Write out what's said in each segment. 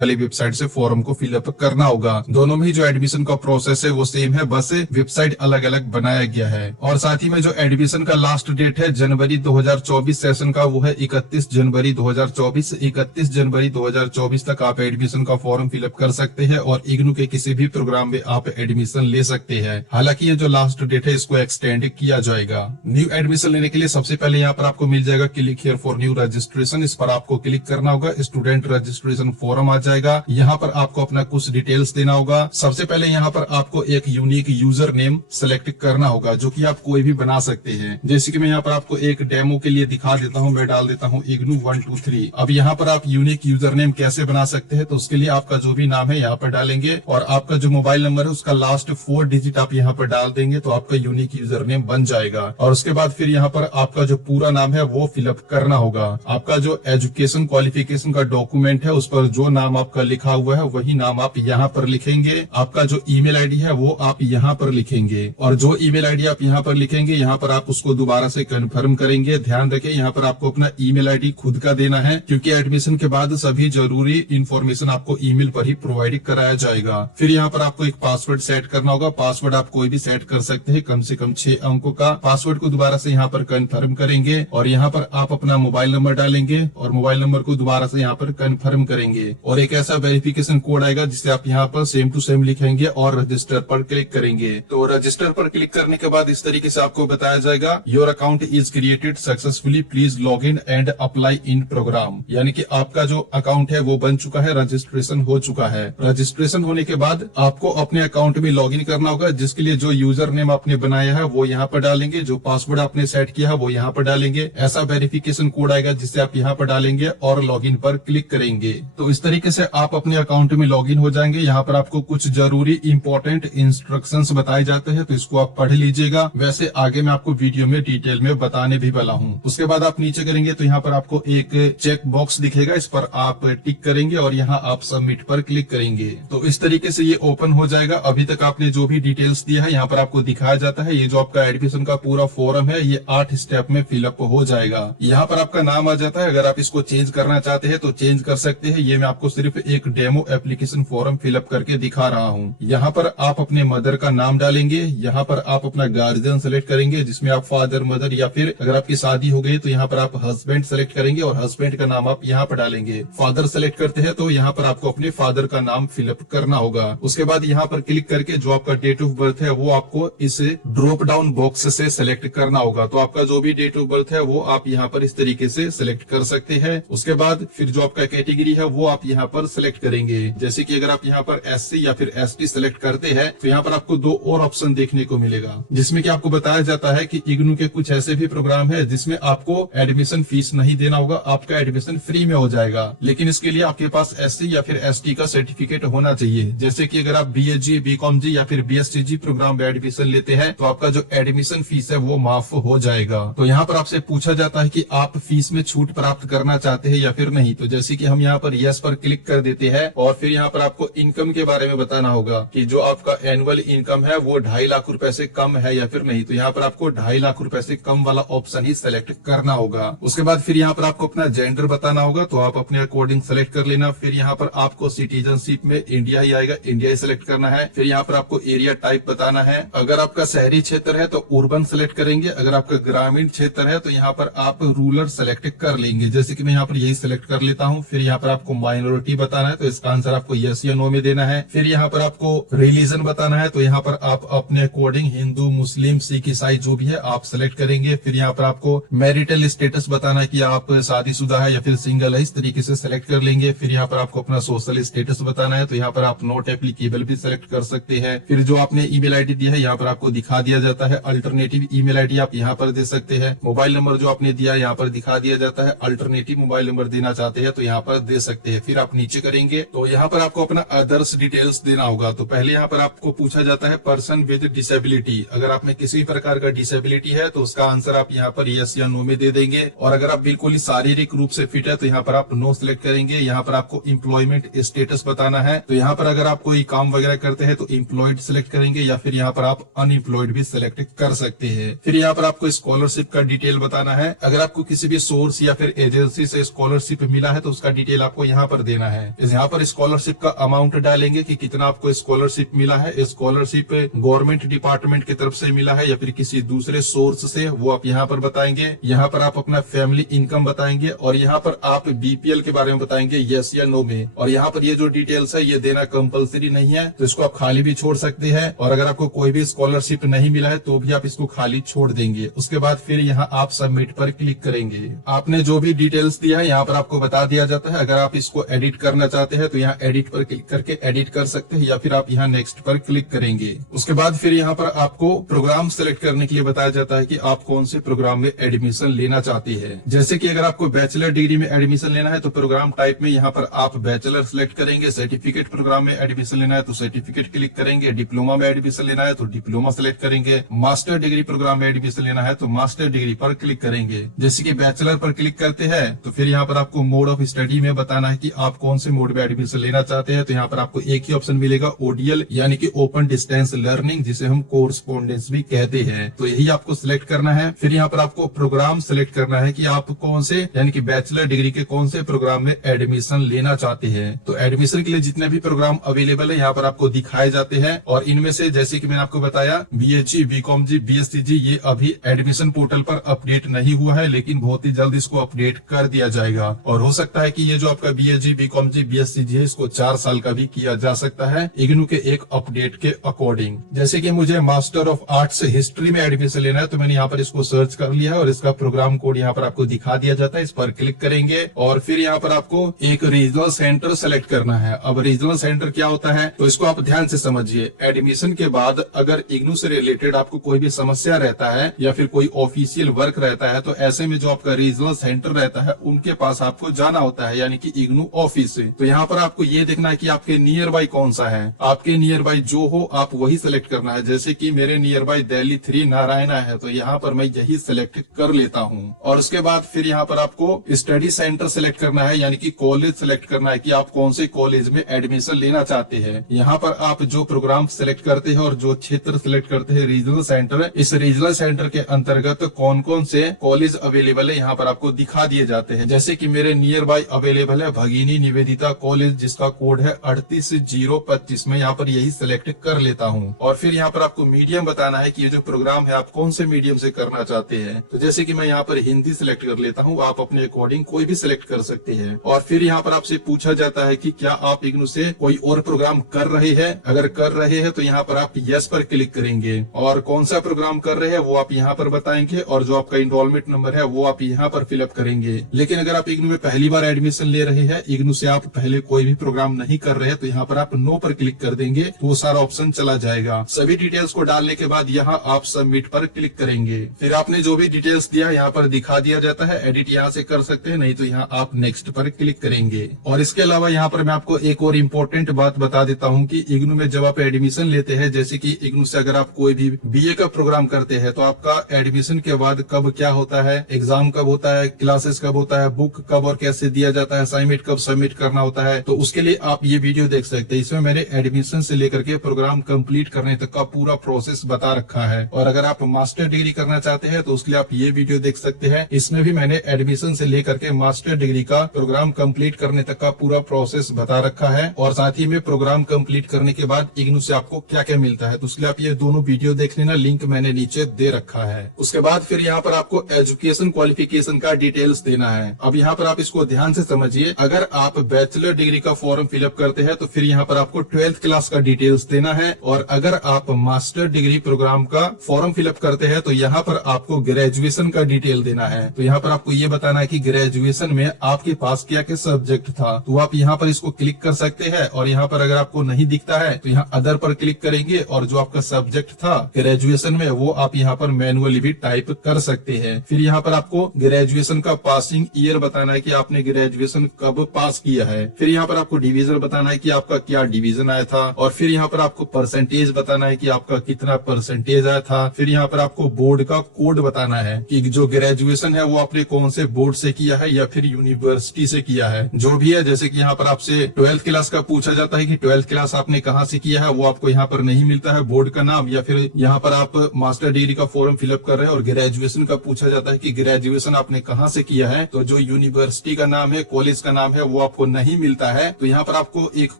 वाली वेबसाइट से फॉर्म को फिलअप करना होगा। दोनों में ही जो एडमिशन का प्रोसेस है वो सेम है, बस वेबसाइट अलग अलग बनाया गया है। और साथ ही में जो एडमिशन का लास्ट डेट है जनवरी 2024 सेशन का, वो है 31 जनवरी 2024। 31 जनवरी 2024 तक आप एडमिशन का फॉर्म फिलअप कर सकते हैं और इग्नू के किसी भी प्रोग्राम में आप एडमिशन ले सकते हैं। हालांकि ये जो लास्ट डेट है इसको एक्सटेंड किया जाएगा। न्यू एडमिशन लेने के लिए सबसे पहले यहाँ पर आपको मिल जाएगा click here for new registration. इस पर आपको क्लिक करना होगा, स्टूडेंट रजिस्ट्रेशन फॉर्म आ जाएगा। यहाँ पर आपको अपना कुछ डिटेल्स देना होगा। सबसे पहले यहाँ पर आपको एक यूनिक यूजर नेम सेलेक्ट करना होगा, जो कि आप कोई भी बना सकते हैं। जैसे कि मैं यहाँ पर आपको एक डेमो के लिए दिखा देता हूँ, मैं डाल देता हूँ इग्नू 123। अब यहाँ पर आप यूनिक यूजर नेम कैसे बना सकते हैं, तो उसके लिए आपका जो भी नाम है यहाँ पर डालेंगे और आपका जो मोबाइल नंबर है उसका लास्ट 4 डिजिट आप यहाँ पर डाल देंगे तो आपका यूनिक यूजर नेम बन जाएगा। और उसके बाद फिर यहाँ पर आपका जो पूरा नाम है वो फिलअप करना होगा। आपका जो एजुकेशन क्वालिफिकेशन का डॉक्यूमेंट है उस पर जो नाम आपका लिखा हुआ है वही नाम आप यहाँ पर लिखेंगे। आपका जो ईमेल आईडी है वो आप यहाँ पर लिखेंगे और जो ईमेल आईडी आप यहाँ पर लिखेंगे यहाँ पर आप उसको दोबारा से कंफर्म करेंगे। ध्यान रखें यहाँ पर आपको अपना ईमेल आईडी खुद का देना है, क्योंकि एडमिशन के बाद सभी जरूरी इंफॉर्मेशन आपको ईमेल पर ही प्रोवाइड कराया जाएगा। फिर यहाँ पर आपको एक पासवर्ड सेट करना होगा। पासवर्ड आप कोई भी सेट कर सकते हैं, कम से कम 6 अंकों का। पासवर्ड को दोबारा से यहाँ पर कंफर्म करेंगे और यहाँ पर आप अपना मोबाइल नंबर डालेंगे और मोबाइल नंबर को दोबारा से यहाँ पर कंफर्म करेंगे और एक ऐसा वेरिफिकेशन कोड आएगा जिसे आप यहाँ पर सेम टू सेम लिखेंगे और रजिस्टर पर क्लिक करेंगे। तो रजिस्टर पर क्लिक करने के बाद इस तरीके से आपको बताया जाएगा your account is created successfully, please log in and apply in program. यानी कि आपका जो अकाउंट है वो बन चुका है, रजिस्ट्रेशन हो चुका है। रजिस्ट्रेशन होने के बाद आपको अपने अकाउंट में लॉग इन करना होगा, जिसके लिए जो यूजर नेम आपने बनाया है वो यहाँ पर डालेंगे, जो पासवर्ड आपने सेट किया है वो यहाँ पर डालेंगे। ऐसा वेरिफिकेशन कोड आएगा जिसे आप यहाँ पर डालेंगे और लॉग इन पर क्लिक करेंगे। तो इस तरीके से आप अपने अकाउंट में लॉगिन हो जाएंगे। यहाँ पर आपको कुछ जरूरी इंपॉर्टेंट इंस्ट्रक्शंस बताए जाते हैं, तो इसको आप पढ़ लीजिएगा। वैसे आगे मैं आपको वीडियो में डिटेल में बताने भी वाला हूँ। उसके बाद आप नीचे करेंगे तो यहाँ पर आपको एक चेक बॉक्स दिखेगा, इस पर आप टिक करेंगे और यहाँ आप सबमिट पर क्लिक करेंगे। तो इस तरीके से ये ओपन हो जाएगा। अभी तक आपने जो भी डिटेल्स दिया है यहाँ पर आपको दिखाया जाता है। ये जो आपका एडमिशन का पूरा फॉर्म है ये 8 स्टेप में फिलअप हो जाएगा। यहाँ पर आपका नाम आ जाता है। अगर आप इसको चेंज करना चाहते हैं तो चेंज कर सकते हैं। ये मैं आपको सिर्फ एक डेमो एप्लीकेशन फॉर्म फिलअप करके दिखा रहा हूँ। यहाँ पर आप अपने मदर का नाम डालेंगे। यहाँ पर आप अपना गार्जियन सेलेक्ट करेंगे, जिसमें आप फादर मदर या फिर अगर आपकी शादी हो गई तो यहाँ पर आप हस्बैंड सेलेक्ट करेंगे और हस्बैंड का नाम आप यहाँ पर डालेंगे। फादर सेलेक्ट करते हैं तो यहाँ पर आपको अपने फादर का नाम फिलअप करना होगा। उसके बाद यहाँ पर क्लिक करके जो आपका डेट ऑफ बर्थ है वो आपको इस ड्रॉप डाउन बॉक्स से सेलेक्ट करना होगा। तो आपका जो भी डेट ऑफ बर्थ है वो आप यहाँ पर इस तरीके से सेलेक्ट कर सकते हैं। उसके बाद फिर जो आपका कैटेगरी है वो आप यहाँ पर सेलेक्ट करेंगे। जैसे कि अगर आप यहाँ पर एससी या फिर एसटी सेलेक्ट करते हैं तो यहाँ पर आपको 2 और ऑप्शन देखने को मिलेगा, जिसमें कि आपको बताया जाता है कि इग्नू के कुछ ऐसे भी प्रोग्राम है जिसमें आपको एडमिशन फीस नहीं देना होगा, आपका एडमिशन फ्री में हो जाएगा। लेकिन इसके लिए आपके पास एससी या फिर एसटी का सर्टिफिकेट होना चाहिए। जैसे कि अगर आप बीएसजी, बीकॉम जी या फिर बीएससीजी प्रोग्राम में एडमिशन लेते हैं तो आपका जो एडमिशन फीस है वो माफ हो जाएगा। तो यहाँ पर आपसे पूछा जाता है कि आप फीस में छूट प्राप्त करना चाहते हैं या फिर नहीं। तो जैसे कि हम यहाँ पर यस पर क्लिक कर देते हैं और फिर यहाँ पर आपको इनकम के बारे में बताना होगा कि जो आपका एनुअल इनकम है वो 2.5 लाख रुपए से कम है या फिर नहीं। तो यहाँ पर आपको 2.5 लाख रुपए से कम वाला ऑप्शन ही सेलेक्ट करना होगा। उसके बाद फिर यहाँ पर आपको अपना जेंडर बताना होगा, तो आप अपने अकॉर्डिंग सेलेक्ट कर लेना। फिर यहाँ पर आपको सिटीजनशिप में इंडिया ही आएगा, इंडिया ही सेलेक्ट करना है। फिर यहाँ पर आपको एरिया टाइप बताना है। अगर आपका शहरी क्षेत्र है तो अर्बन सेलेक्ट करेंगे, अगर आपका ग्रामीण क्षेत्र है तो यहाँ पर आप रूरल सेलेक्ट कर लेंगे। जैसे कि मैं यहाँ पर यही सेलेक्ट कर लेता हूँ। फिर यहाँ पर आपको माइनॉरिटी बताना है, तो इसका आंसर आपको यस या नो में देना है। फिर यहाँ पर आपको रिलीजन बताना है, तो यहाँ पर आप अपने अकॉर्डिंग हिंदू, मुस्लिम, सिख, ईसाई जो भी है आप सेलेक्ट करेंगे। फिर यहाँ पर आपको मैरिटल स्टेटस बताना है कि आप शादीशुदा है या फिर सिंगल है, इस तरीके से सेलेक्ट कर लेंगे। फिर यहाँ पर आपको अपना सोशल स्टेटस बताना है, तो यहाँ पर आप नॉट एप्लीकेबल भी सेलेक्ट कर सकते हैं। फिर जो आपने ईमेल आईडी दिया है यहाँ पर आपको दिखा दिया जाता है। अल्टरनेटिव ईमेल आईडी आप यहाँ पर दे सकते हैं। मोबाइल नंबर जो आपने दिया यहाँ पर दिखा दिया जाता है। अल्टरनेटिव मोबाइल नंबर देना चाहते हैं तो यहाँ पर दे सकते हैं। फिर आप नीचे करेंगे तो यहाँ पर आपको अपना अदर्स डिटेल्स देना होगा। तो पहले यहाँ पर आपको पूछा जाता है पर्सन विद डिसेबिलिटी। अगर आप में किसी भी प्रकार का डिसेबिलिटी है तो उसका आंसर आप यहाँ पर यस या नो में दे देंगे। और अगर आप बिल्कुल ही शारीरिक रूप से फिट है तो यहाँ पर आप नो सिलेक्ट करेंगे। यहाँ पर आपको एम्प्लॉयमेंट स्टेटस बताना है, तो यहाँ पर अगर आप कोई काम वगैरह करते हैं तो एम्प्लॉयड सिलेक्ट करेंगे या फिर यहाँ पर आप अनएम्प्लॉयड भी सिलेक्ट कर सकते हैं। फिर यहाँ पर आपको स्कॉलरशिप का डिटेल बताना है। अगर आपको किसी भी सोर्स या फिर एजेंसी से स्कॉलरशिप मिला है तो उसका डिटेल आपको यहाँ पर देना देना है। यहाँ पर स्कॉलरशिप का अमाउंट डालेंगे कि कितना आपको स्कॉलरशिप मिला है, स्कॉलरशिप गवर्नमेंट डिपार्टमेंट की तरफ से मिला है या फिर किसी दूसरे सोर्स से, वो आप यहाँ पर बताएंगे। यहाँ पर आप अपना फैमिली इनकम बताएंगे और यहाँ पर आप बीपीएल के बारे में बताएंगे यस या नो में। और यहाँ पर ये जो डिटेल्स है ये देना कंपलसरी नहीं है, तो इसको आप खाली भी छोड़ सकते हैं। और अगर आपको कोई भी स्कॉलरशिप नहीं मिला है तो भी आप इसको खाली छोड़ देंगे। उसके बाद फिर यहाँ आप सबमिट पर क्लिक करेंगे। आपने जो भी डिटेल्स दिया है यहाँ पर आपको बता दिया जाता है। अगर आप इसको एडिट करना चाहते हैं तो यहाँ एडिट पर क्लिक करके एडिट कर सकते हैं या फिर आप यहाँ नेक्स्ट पर क्लिक करेंगे। उसके बाद फिर यहाँ पर आपको प्रोग्राम सेलेक्ट करने के लिए बताया जाता है कि आप कौन से प्रोग्राम में एडमिशन लेना चाहते हैं। जैसे कि अगर आपको बैचलर डिग्री में एडमिशन लेना है तो प्रोग्राम टाइप में यहाँ पर आप बैचलर सेलेक्ट करेंगे। सर्टिफिकेट प्रोग्राम में एडमिशन लेना है तो सर्टिफिकेट क्लिक करेंगे। डिप्लोमा में एडमिशन लेना है तो डिप्लोमा सेलेक्ट करेंगे। मास्टर डिग्री प्रोग्राम में एडमिशन लेना है तो मास्टर डिग्री पर क्लिक करेंगे। जैसे कि बैचलर पर क्लिक करते हैं तो फिर यहाँ पर आपको मोड ऑफ स्टडी में बताना है कि आप कौन से मोड में एडमिशन लेना चाहते हैं। तो यहाँ पर आपको एक ही ऑप्शन मिलेगा, ओडीएल यानी कि ओपन डिस्टेंस लर्निंग, जिसे हम कोर्सपोंडेंस भी कहते हैं। तो यही आपको सिलेक्ट करना है। फिर यहाँ पर आपको प्रोग्राम सिलेक्ट करना है कि आप कौन से यानी कि बैचलर डिग्री के कौन से प्रोग्राम में एडमिशन लेना चाहते हैं। तो एडमिशन के लिए जितने भी प्रोग्राम अवेलेबल है यहाँ पर आपको दिखाए जाते हैं और इनमें से जैसे कि मैंने आपको बताया बीएचजी, बीकॉम जी, बीएससी जी, ये अभी एडमिशन पोर्टल पर अपडेट नहीं हुआ है, लेकिन बहुत ही जल्द इसको अपडेट कर दिया जाएगा। और हो सकता है कि ये जो आपका बीएचजी, बीकॉम जी, बीएससी जी है इसको 4 साल का भी किया जा सकता है इग्नू के एक अपडेट के अकॉर्डिंग। जैसे कि मुझे मास्टर ऑफ आर्ट्स हिस्ट्री में एडमिशन लेना है तो मैंने यहाँ पर इसको सर्च कर लिया है और इसका प्रोग्राम कोड यहाँ पर आपको दिखा दिया जाता है। इस पर क्लिक करेंगे और फिर यहाँ पर आपको एक रीजनल सेंटर सेलेक्ट करना है। अब रीजनल सेंटर क्या होता है तो इसको आप ध्यान से समझिए। एडमिशन के बाद अगर इग्नू से रिलेटेड आपको कोई भी समस्या रहता है या फिर कोई ऑफिशियल वर्क रहता है तो ऐसे में जो आपका रीजनल सेंटर रहता है उनके पास आपको जाना होता है, यानी कि इग्नू ऑफिस से। तो यहाँ पर आपको ये देखना है कि आपके नियर बाई कौन सा है। आपके नियर बाई जो हो आप वही सिलेक्ट करना है। जैसे कि मेरे नियर बाई दिल्ली 3 नारायणा है तो यहाँ पर मैं यही सिलेक्ट कर लेता हूँ। और उसके बाद फिर यहाँ पर आपको स्टडी सेंटर सिलेक्ट करना है, यानी कि कॉलेज सिलेक्ट करना है कि आप कौन से कॉलेज में एडमिशन लेना चाहते हैं। यहाँ पर आप जो प्रोग्राम सिलेक्ट करते हैं और जो क्षेत्र सिलेक्ट करते हैं रीजनल सेंटर, इस रीजनल सेंटर के अंतर्गत कौन कौन से कॉलेज अवेलेबल है यहाँ पर आपको दिखा दिए जाते हैं। जैसे कि मेरे नियर बाई अवेलेबल है भगिनी निवेदिता कॉलेज, जिसका कोड है 38025। में यहाँ पर यही सिलेक्ट कर लेता हूँ। और फिर यहाँ पर आपको मीडियम बताना है कि ये जो प्रोग्राम है आप कौन से मीडियम से करना चाहते हैं। तो जैसे कि मैं यहाँ पर हिंदी सिलेक्ट कर लेता हूँ, आप अपने अकॉर्डिंग कोई भी सिलेक्ट कर सकते हैं। और फिर यहाँ पर आपसे पूछा जाता है कि क्या आप इग्नू से कोई और प्रोग्राम कर रहे हैं। अगर कर रहे हैं तो यहाँ पर आप यस पर क्लिक करेंगे और कौन सा प्रोग्राम कर रहे हैं वो आप यहाँ पर बताएंगे और जो आपका इनरोलमेंट नंबर है वो आप यहाँ पर फिलअप करेंगे। लेकिन अगर आप इग्नू में पहली बार एडमिशन ले रहे हैं, इग्नू से आप पहले कोई भी प्रोग्राम नहीं कर रहे हैं, तो यहाँ पर आप नो पर क्लिक कर देंगे तो वो सारा ऑप्शन चला जाएगा। सभी डिटेल्स को डालने के बाद यहाँ आप सबमिट पर क्लिक करेंगे। फिर आपने जो भी डिटेल्स दिया यहाँ पर दिखा दिया जाता है। एडिट यहाँ से कर सकते हैं, नहीं तो यहाँ आप नेक्स्ट पर क्लिक करेंगे। और इसके अलावा यहाँ पर मैं आपको एक और इम्पोर्टेंट बात बता देता हूँ कि इग्नू में जब आप एडमिशन लेते हैं, जैसे कि इग्नू से अगर आप कोई भी बीए का प्रोग्राम करते हैं तो आपका एडमिशन के बाद कब क्या होता है, एग्जाम कब होता है, क्लासेस कब होता है, बुक कब और कैसे दिया जाता है, असाइनमेंट कब सबमिट करना होता है, तो उसके लिए आप ये वीडियो देख सकते हैं। इसमें मैंने एडमिशन से लेकर के प्रोग्राम कंप्लीट करने तक का पूरा प्रोसेस बता रखा है। और अगर आप मास्टर डिग्री करना चाहते हैं तो उसके लिए आप ये वीडियो देख सकते हैं। इसमें भी मैंने एडमिशन से लेकर के मास्टर डिग्री का प्रोग्राम कंप्लीट करने तक का पूरा प्रोसेस बता रखा है और साथ ही में प्रोग्राम कंप्लीट करने के बाद इग्नू से आपको क्या क्या मिलता है। तो उसके लिए आप ये दोनों वीडियो देख लेना, लिंक मैंने नीचे दे रखा है। उसके बाद फिर यहाँ पर आपको एजुकेशन क्वालिफिकेशन का डिटेल्स देना है। अब यहाँ पर आप इसको ध्यान से समझिए। अगर आप बैचलर डिग्री का फॉर्म फिलअप करते हैं तो फिर यहाँ पर आपको 12th क्लास का डिटेल्स देना है। और अगर आप मास्टर डिग्री प्रोग्राम का फॉर्म फिलअप करते हैं तो यहाँ पर आपको ग्रेजुएशन का डिटेल देना है। तो यहाँ पर आपको ये बताना है कि ग्रेजुएशन में आपके पास क्या क्या सब्जेक्ट था। तो आप यहाँ पर इसको क्लिक कर सकते हैं और यहाँ पर अगर आपको नहीं दिखता है तो यहाँ अदर पर क्लिक करेंगे और जो आपका सब्जेक्ट था ग्रेजुएशन में वो आप यहाँ पर मैनुअली भी टाइप कर सकते हैं। फिर यहाँ पर आपको ग्रेजुएशन का पासिंग ईयर बताना है कि आपने ग्रेजुएशन कब पास किया है। फिर यहाँ पर आपको डिवीजन बताना है कि आपका क्या डिवीजन आया था। और फिर यहाँ पर आपको परसेंटेज बताना है कि आपका कितना परसेंटेज आया था। फिर यहाँ पर आपको बोर्ड का कोड बताना है कि जो ग्रेजुएशन है वो आपने कौन से बोर्ड से किया है या फिर यूनिवर्सिटी से किया है, जो भी है। जैसे कि यहाँ पर आपसे 12th क्लास का पूछा जाता है कि 12th क्लास आपने कहाँ से किया है, वो आपको यहाँ पर नहीं मिलता है बोर्ड का नाम। या फिर यहाँ पर आप मास्टर डिग्री का फॉर्म फिलअप कर रहे हैं और ग्रेजुएशन का पूछा जाता है कि ग्रेजुएशन आपने कहाँ से किया है, तो जो यूनिवर्सिटी का नाम है, कॉलेज का नाम है, वो आप आपको नहीं मिलता है तो यहाँ पर आपको एक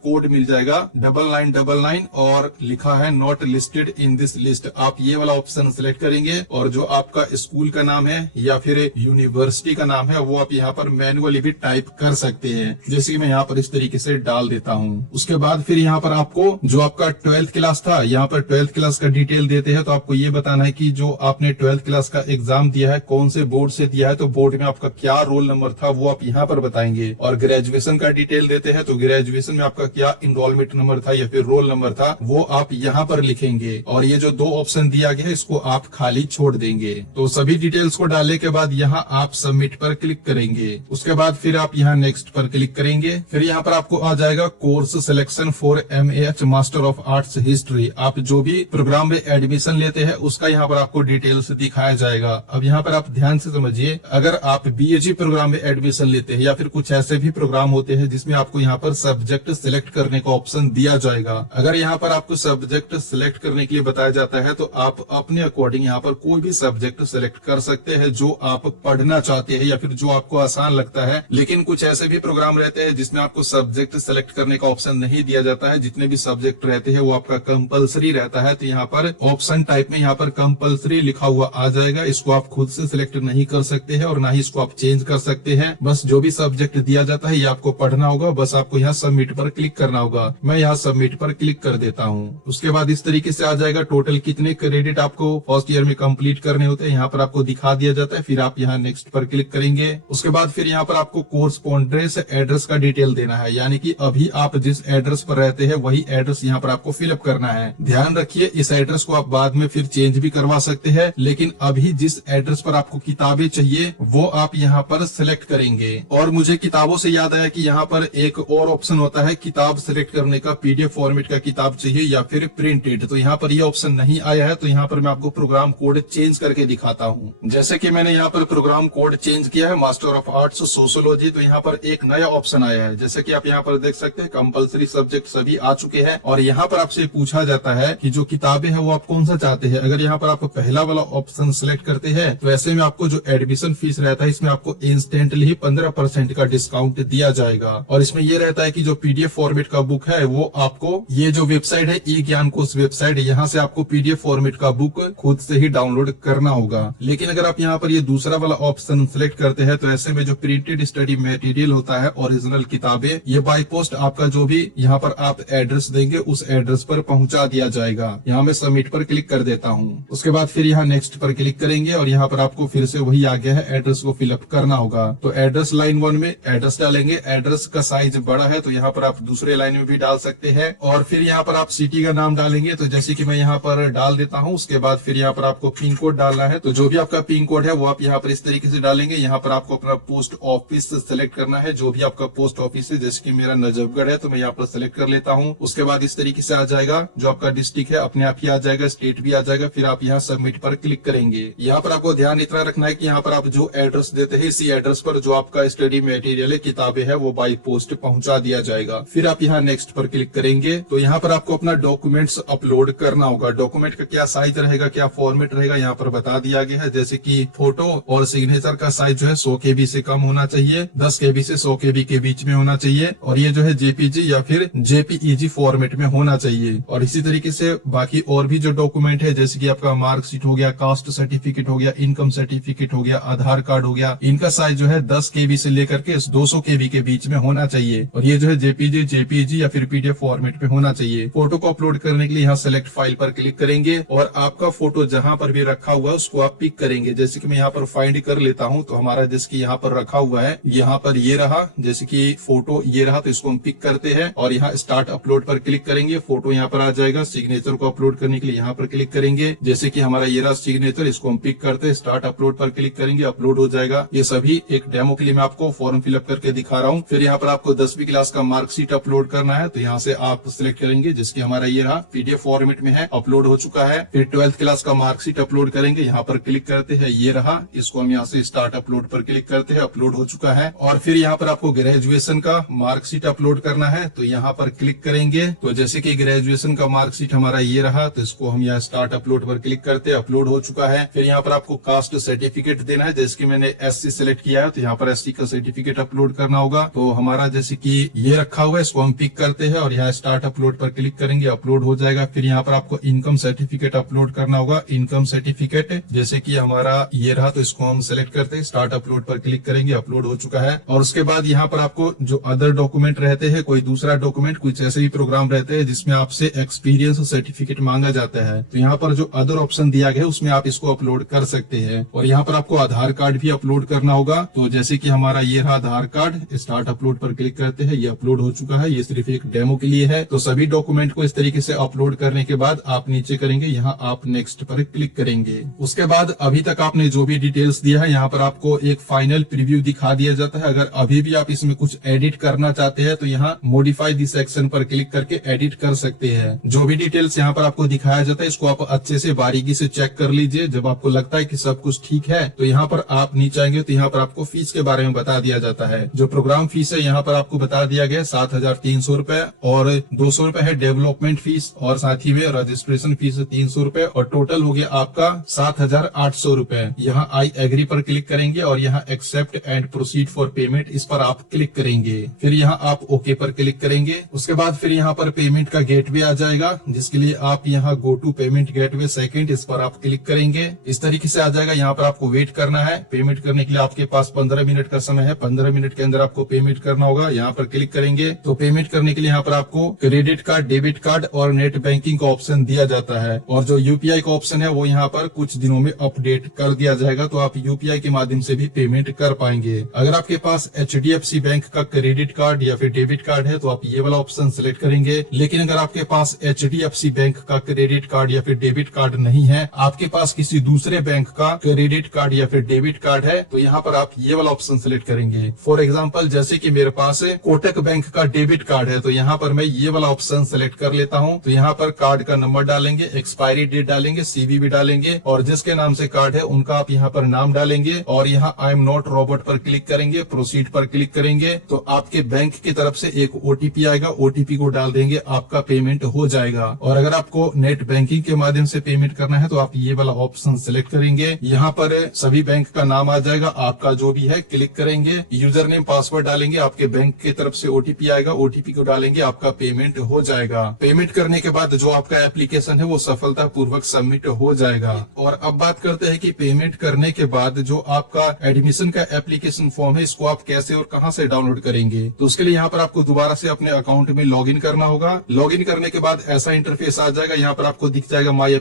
कोड मिल जाएगा 9999 और लिखा है not listed in this list. आप ये वाला ऑप्शन सिलेक्ट करेंगे और जो आपका स्कूल का नाम है या फिर यूनिवर्सिटी का नाम है वो आप यहाँ पर मैनुअली भी टाइप कर सकते हैं, जैसे कि मैं यहाँ पर इस तरीके से डाल देता हूँ। उसके बाद फिर यहाँ पर आपको जो आपका 12th क्लास था, यहाँ पर 12th क्लास का डिटेल देते हैं तो आपको ये बताना है कि जो आपने 12th क्लास का एग्जाम दिया है कौन से बोर्ड से दिया है, तो बोर्ड में आपका क्या रोल नंबर था वो आप यहाँ पर बताएंगे। और ग्रेजुएशन का डिटेल देते हैं तो ग्रेजुएशन में आपका क्या इनरोलमेंट नंबर था या फिर रोल नंबर था वो आप यहाँ पर लिखेंगे। और ये जो 2 ऑप्शन दिया गया है इसको आप खाली छोड़ देंगे। तो सभी डिटेल्स को डालने के बाद यहाँ आप सबमिट पर क्लिक करेंगे। उसके बाद फिर आप यहाँ नेक्स्ट पर क्लिक करेंगे। फिर यहाँ पर आपको आ जाएगा course selection for MAH master of arts history. आप जो भी प्रोग्राम में एडमिशन लेते हैं उसका यहाँ पर आपको डिटेल्स दिखाया जाएगा। अब यहाँ पर आप ध्यान से समझिए, अगर आप BAG प्रोग्राम में एडमिशन लेते हैं या फिर कुछ ऐसे भी प्रोग्राम होते हैं जिसमें आपको यहाँ पर सब्जेक्ट सिलेक्ट करने का ऑप्शन दिया जाएगा, अगर यहाँ पर आपको सब्जेक्ट सिलेक्ट करने के लिए बताया जाता है तो आप अपने अकॉर्डिंग यहाँ पर कोई भी सब्जेक्ट सिलेक्ट कर सकते हैं जो आप पढ़ना चाहते हैं या फिर जो आपको आसान लगता है। लेकिन कुछ ऐसे भी प्रोग्राम रहते हैं जिसमें आपको सब्जेक्ट सिलेक्ट करने का ऑप्शन नहीं दिया जाता है। जितने भी सब्जेक्ट रहते हैं वो आपका कंपलसरी रहता है। तो यहाँ पर ऑप्शन टाइप में यहाँ पर कंपलसरी लिखा हुआ आ जाएगा। इसको आप खुद से सिलेक्ट नहीं कर सकते हैं और ना ही इसको आप चेंज कर सकते हैं। बस जो भी सब्जेक्ट दिया जाता है ये आपको पढ़ना होगा। बस आपको यहाँ सबमिट पर क्लिक करना होगा। मैं यहाँ सबमिट पर क्लिक कर देता हूँ। उसके बाद इस तरीके से आ जाएगा टोटल कितने क्रेडिट आपको फर्स्ट ईयर में कंप्लीट करने होते हैं यहाँ पर आपको दिखा दिया जाता है। फिर आप यहाँ नेक्स्ट पर क्लिक करेंगे। उसके बाद फिर यहाँ पर आपको कोरस्पोंडेंस एड्रेस का डिटेल देना है, यानी कि अभी आप जिस एड्रेस पर रहते हैं वही एड्रेस यहाँ पर आपको फिलअप करना है। ध्यान रखिए इस एड्रेस को आप बाद में फिर चेंज भी करवा सकते हैं, लेकिन अभी जिस एड्रेस पर आपको किताबें चाहिए वो आप यहाँ पर सिलेक्ट करेंगे। और मुझे किताबों से याद आया कि यहाँ पर एक और ऑप्शन होता है किताब सिलेक्ट करने का, PDF फॉर्मेट का किताब चाहिए या फिर प्रिंटेड। तो यहाँ पर ये ऑप्शन नहीं आया है, तो यहाँ पर मैं आपको प्रोग्राम कोड चेंज करके दिखाता हूँ। जैसे कि मैंने यहाँ पर प्रोग्राम कोड चेंज किया है मास्टर ऑफ आर्ट्स सोशियोलॉजी, तो यहाँ पर एक नया ऑप्शन आया है। जैसे कि आप यहाँ पर देख सकते हैं कंपलसरी सब्जेक्ट सभी आ चुके हैं और यहाँ पर आपसे पूछा जाता है कि जो किताबें हैं वो आप कौन सा चाहते हैं। अगर यहाँ पर आप पहला वाला ऑप्शन सिलेक्ट करते हैं तो ऐसे में आपको जो एडमिशन फीस रहता है इसमें आपको इंस्टेंटली ही 15% का डिस्काउंट दिया जाएगा। और इसमें ये रहता है कि जो PDF फॉर्मेट का बुक है वो आपको ये जो वेबसाइट है E-ज्ञानकोश वेबसाइट, यहाँ से आपको PDF फॉर्मेट का बुक खुद से ही डाउनलोड करना होगा। लेकिन अगर आप यहाँ पर ये दूसरा वाला ऑप्शन सिलेक्ट करते हैं तो ऐसे में जो प्रिंटेड स्टडी मटेरियल होता है, ओरिजिनल किताबें, ये बाय पोस्ट आपका जो भी यहाँ पर आप एड्रेस देंगे उस एड्रेस पर पहुंचा दिया जाएगा। यहाँ मैं सबमिट पर क्लिक कर देता हूँ। उसके बाद फिर यहाँ नेक्स्ट पर क्लिक करेंगे और यहाँ पर आपको फिर से वही आ गया है, एड्रेस को फिलअप करना होगा। तो एड्रेस लाइन 1 में एड्रेस डालेंगे। एड्रेस का साइज बड़ा है तो यहाँ पर आप दूसरे लाइन में भी डाल सकते हैं। और फिर यहाँ पर आप सिटी का नाम डालेंगे, तो जैसे कि मैं यहाँ पर डाल देता हूँ। उसके बाद फिर यहाँ पर आपको पिन कोड डालना है, तो जो भी आपका पिन कोड है वो आप यहाँ पर इस तरीके से डालेंगे। यहाँ पर आपको अपना पोस्ट ऑफिस सेलेक्ट करना है, जो भी आपका पोस्ट ऑफिस है। जैसे कि मेरा नजफगढ़ है तो मैं यहाँ पर सेलेक्ट कर लेता हूँ। उसके बाद इस तरीके से आ जाएगा, जो आपका डिस्ट्रिक्ट है अपने आप ही आ जाएगा, स्टेट भी आ जाएगा। फिर आप यहाँ सबमिट पर क्लिक करेंगे। यहाँ पर आपको ध्यान इतना रखना है कि यहाँ पर आप जो एड्रेस देते हैं इसी एड्रेस पर जो आपका स्टडी मटेरियल है, किताबें है, वो बाई पोस्ट पहुंचा दिया जाएगा। फिर आप यहाँ नेक्स्ट पर क्लिक करेंगे तो यहाँ पर आपको अपना डॉक्यूमेंट्स अपलोड करना होगा। डॉक्यूमेंट का क्या साइज रहेगा, क्या फॉर्मेट रहेगा, यहाँ पर बता दिया गया है। जैसे कि फोटो और सिग्नेचर का साइज जो है 100 KB से कम होना चाहिए, 10 KB से 100 KB के बीच में होना चाहिए। और ये जो है JPG या फिर JPEG फॉर्मेट में होना चाहिए। और इसी तरीके से बाकी और भी जो डॉक्यूमेंट है, जैसे कि आपका मार्कशीट हो गया, कास्ट सर्टिफिकेट हो गया, इनकम सर्टिफिकेट हो गया, आधार कार्ड हो गया, इनका साइज जो है 10 KB से लेकर के 200 KB के बीच में होना चाहिए। और ये जो है JPG, JPEG या फिर PDF फॉर्मेट में होना चाहिए। फोटो को अपलोड करने के लिए यहाँ सेलेक्ट फाइल पर क्लिक करेंगे और आपका फोटो जहाँ पर भी रखा हुआ है उसको आप पिक करेंगे। जैसे कि मैं यहाँ पर फाइंड कर लेता हूँ, तो हमारा जैसे कि यहाँ पर रखा हुआ है, यहाँ पर ये रहा, जैसे कि फोटो ये रहा, तो इसको हम पिक करते हैं और यहाँ स्टार्ट अपलोड पर क्लिक करेंगे। फोटो यहाँ पर आ जाएगा। सिग्नेचर को अपलोड करने के लिए यहाँ पर क्लिक करेंगे। जैसे कि हमारा ये रहा सिग्नेचर, इसको हम पिक करते हैं, स्टार्ट अपलोड पर क्लिक करेंगे, अपलोड हो जाएगा। ये सभी एक डेमो के लिए मैं आपको फॉर्म फिलअप करके दिखा रहा हूँ। फिर यहाँ पर आपको 10वीं क्लास का मार्कशीट अपलोड करना है, तो यहाँ से आप सिलेक्ट करेंगे, जिसकी हमारा ये रहा PDF फॉर्मेट में है, अपलोड हो चुका है। फिर 12th क्लास का मार्कशीट अपलोड करेंगे, यहाँ पर क्लिक करते हैं, ये रहा, इसको हम यहाँ से स्टार्ट अपलोड पर क्लिक करते हैं, अपलोड हो चुका है। और फिर यहाँ पर आपको ग्रेजुएशन का मार्कशीट अपलोड करना है, तो यहाँ पर क्लिक करेंगे। तो जैसे कि ग्रेजुएशन का मार्कशीट हमारा ये रहा, तो इसको हम यहाँ स्टार्ट अपलोड पर क्लिक करते हैं, अपलोड हो चुका है। फिर यहाँ पर आपको कास्ट सर्टिफिकेट देना है, जैसे कि मैंने SC सेलेक्ट किया है, तो यहाँ पर SC का सर्टिफिकेट अपलोड करना होगा। तो हमारा जैसे कि ये रखा हुआ है, इसको हम पिक करते हैं और यहाँ स्टार्ट अपलोड पर क्लिक करेंगे, अपलोड हो जाएगा। फिर यहाँ पर आपको इनकम सर्टिफिकेट अपलोड करना होगा। इनकम सर्टिफिकेट जैसे कि हमारा ये रहा, तो इसको हम सेलेक्ट करते हैं, स्टार्ट अपलोड पर क्लिक करेंगे, अपलोड हो चुका है। और उसके बाद यहाँ पर आपको जो अदर डॉक्यूमेंट रहते हैं, कोई दूसरा डॉक्यूमेंट, कुछ ऐसे भी प्रोग्राम रहते हैं जिसमें आपसे एक्सपीरियंस सर्टिफिकेट मांगा जाता है, तो यहाँ पर जो अदर ऑप्शन दिया गया है उसमें आप इसको अपलोड कर सकते हैं। और यहाँ पर आपको आधार कार्ड भी अपलोड करना होगा। तो जैसे कि हमारा ये रहा आधार कार्ड, स्टार्ट अपलोड पर क्लिक करते हैं, ये अपलोड हो चुका है। ये सिर्फ एक डेमो के लिए है। तो सभी डॉक्यूमेंट को इस तरीके से अपलोड करने के बाद आप नीचे करेंगे, यहाँ आप नेक्स्ट पर क्लिक करेंगे। उसके बाद अभी तक आपने जो भी डिटेल्स दिया है, यहाँ पर आपको एक फाइनल प्रीव्यू दिखा दिया जाता है। अगर अभी भी आप इसमें कुछ एडिट करना चाहते हैं तो यहाँ मॉडिफाई दिस सेक्शन पर क्लिक करके एडिट कर सकते हैं। जो भी डिटेल्स यहाँ पर आपको दिखाया जाता है, इसको आप अच्छे से बारीकी से चेक कर लीजिए। जब आपको लगता है कि सब कुछ ठीक है तो यहाँ पर आप नीचे आएंगे तो यहाँ पर आपको फीस के बारे में बता दिया जाता है। जो प्रोग्राम फीस है यहाँ पर आपको बता दिया गया 7,300 रुपए और 200 रुपए है डेवलपमेंट फीस और साथ ही में रजिस्ट्रेशन फीस 300 रुपए और टोटल हो गया आपका 7,800 रुपए। यहाँ आई एग्री पर क्लिक करेंगे और यहाँ accept and proceed for payment, इस पर आप क्लिक करेंगे। फिर यहाँ आप ओके पर क्लिक करेंगे। उसके बाद फिर यहाँ पर पेमेंट का गेटवे आ जाएगा, जिसके लिए आप यहाँ go to payment gateway second, इस पर आप क्लिक करेंगे। इस तरीके से आ जाएगा। यहाँ पर आपको वेट करना है। पेमेंट करने के लिए आपके पास 15 मिनट का समय है। 15 मिनट के अंदर आपको पेमेंट करना होगा। यहाँ पर क्लिक करेंगे तो पेमेंट करने के लिए यहाँ पर आपको क्रेडिट कार्ड, डेबिट कार्ड और नेट बैंकिंग का ऑप्शन दिया जाता है। और जो यूपीआई का ऑप्शन है वो यहाँ पर कुछ दिनों में अपडेट कर दिया जाएगा, तो आप यूपीआई के माध्यम से भी पेमेंट कर पाएंगे। अगर आपके पास एचडीएफसी बैंक का क्रेडिट कार्ड या फिर डेबिट कार्ड है तो आप ये वाला ऑप्शन सिलेक्ट करेंगे। लेकिन अगर आपके पास एचडीएफसी बैंक का क्रेडिट कार्ड या फिर डेबिट कार्ड नहीं है, आपके पास किसी दूसरे बैंक का क्रेडिट कार्ड या फिर डेबिट कार्ड है, तो यहाँ पर आप ये वाला ऑप्शन सिलेक्ट करेंगे। फॉर एग्जाम्पल जैसे कि मेरे पास कोटक बैंक का डेबिट कार्ड है, तो यहाँ पर मैं ये वाला ऑप्शन सिलेक्ट कर लेता हूँ। तो यहाँ पर कार्ड का नंबर डालेंगे, एक्सपायरी डेट डालेंगे, सीवीवी डालेंगे और जिसके नाम से कार्ड है उनका आप यहाँ पर नाम डालेंगे और यहाँ आई एम नॉट रोबोट पर क्लिक करेंगे, प्रोसीड पर क्लिक करेंगे तो आपके बैंक की तरफ से एक ओटीपी आएगा, ओटीपी को डाल देंगे, आपका पेमेंट हो जाएगा। और अगर आपको नेट बैंकिंग के माध्यम से पेमेंट करना है तो आप ये वाला ऑप्शन सिलेक्ट करेंगे। यहाँ पर सभी बैंक का नाम आ जाएगा, आपका जो भी है क्लिक करेंगे, यूजर नेम पासवर्ड डालेंगे, आपके बैंक की तरफ से ओटीपी आएगा, ओटीपी को डालेंगे, आपका पेमेंट हो जाएगा। पेमेंट करने के बाद जो आपका एप्लीकेशन है वो सफलता पूर्वक सबमिट हो जाएगा। और अब बात करते हैं कि पेमेंट करने के बाद जो आपका एडमिशन का एप्लीकेशन फॉर्म है, इसको आप कैसे और कहां से डाउनलोड करेंगे। तो उसके लिए यहाँ पर आपको दोबारा से अपने अकाउंट में लॉगिन करना होगा। लॉगिन करने के बाद ऐसा इंटरफेस आ जाएगा। यहाँ पर आपको दिख जाएगा माई